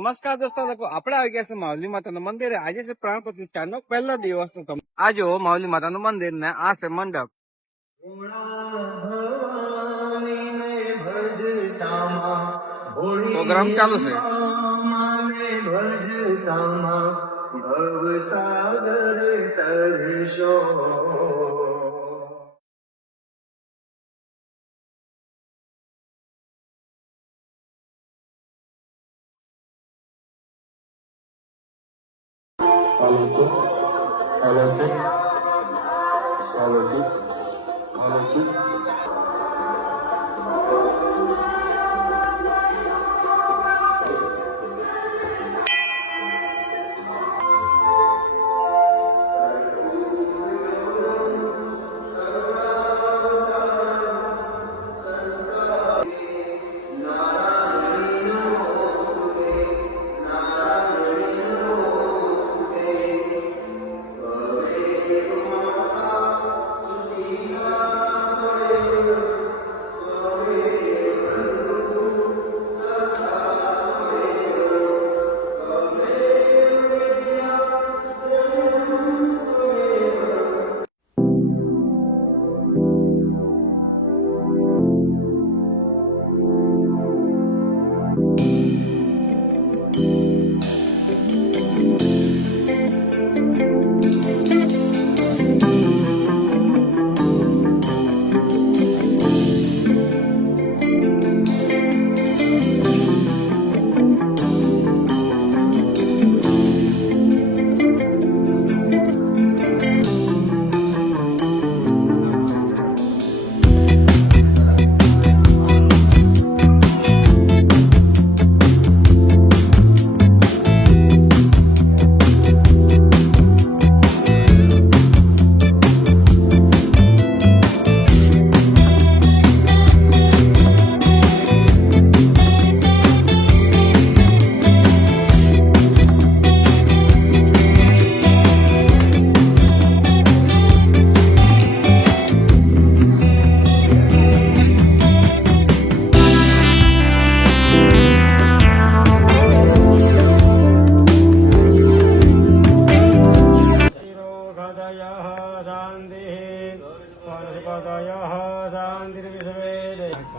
નમસ્કાર દોસ્તો, આપણે આવી ગયા છે માવલી માતાનું મંદિર. આજે છે પ્રાણ પ્રતિષ્ઠાનો પહેલો દિવસ. આ જો માવલી માતાનું મંદિર ને આ છે મંડપ. પ્રોગ્રામ ચાલુ છે.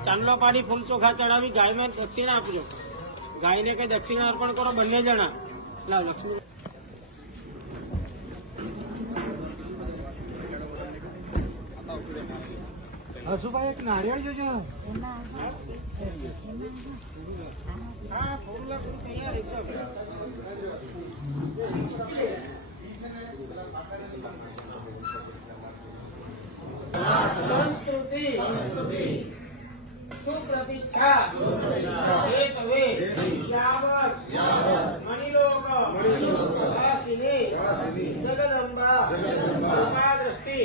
ચાંદલો પાડી ફૂલ ચોખા ચડાવી ગાયને દક્ષિણા આપજો. ગાયને કઈ દક્ષિણા અર્પણ કરો બંને જણા. લાવ લક્ષ્મી. હસુભાઈ એક નારિયેળ જોજો. હા ફૂલ લક્ષ્મી તૈયારી છે. સંસ્કૃતિ સુપ્રતિષ્ઠા હેતવે યાવત મણિલોક વાસિની જગદંબા કૃપા દ્રષ્ટિ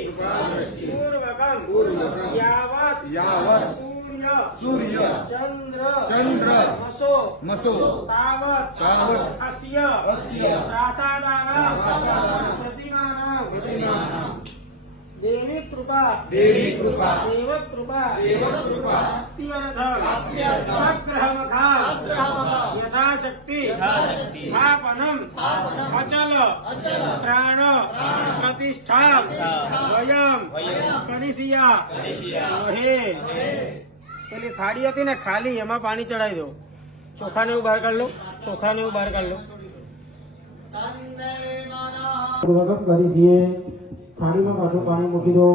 પૂર્વકમ યાવત સૂર્ય ચંદ્ર મસો તાવત અસ્ય પ્રાસાદાનાં પ્રતિમાનાં દેવી કૃપા દેવ કૃપા યથાશક્તિ સ્થાપનમ અચલ પ્રાણ પ્રતિષ્ઠા વયમ કરીશિયા. પેલી થાળી હતી ને ખાલી, એમાં પાણી ચડાવી દો. ચોખાને એવું બહાર કાઢ લો. કરી દઈએ. થાળીમાં પાછું પાણી મૂકી દો.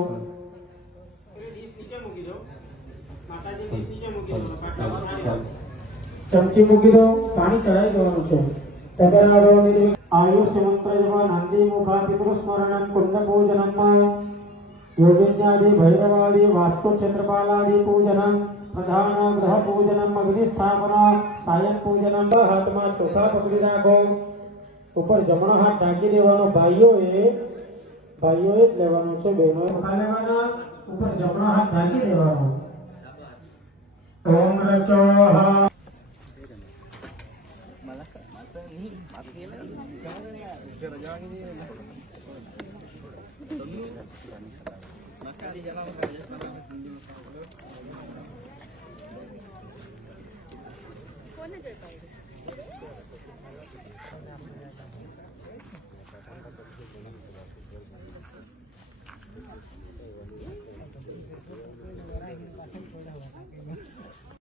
ચમચી મૂકી દો. પાણી ચડાવી દેવાનું છે. આયુષ્ય મંત્ર જપા નંદી મુખાથી પુરુસ્મરણમ કુંડ પૂજનમ યોગિન્યાદિ ભૈરવાદિ વાસ્તુ ચંદ્રપાલાદિ પૂજનમ પ્રધાન ગ્રહ પૂજનમ અગ્નિ સ્થાપના સાયન પૂજનમ. હાથમાં ચોખા પકડી રાખો. ઉપર જમણો હાથ ઢાંકી દેવાનો. ભાઈઓએ જ લેવાનું છે. બહેનો લેવાના. ઉપર જમણો હાથ ઢાંકી દેવાનો. ઓમ રચોહ કોને જોઈ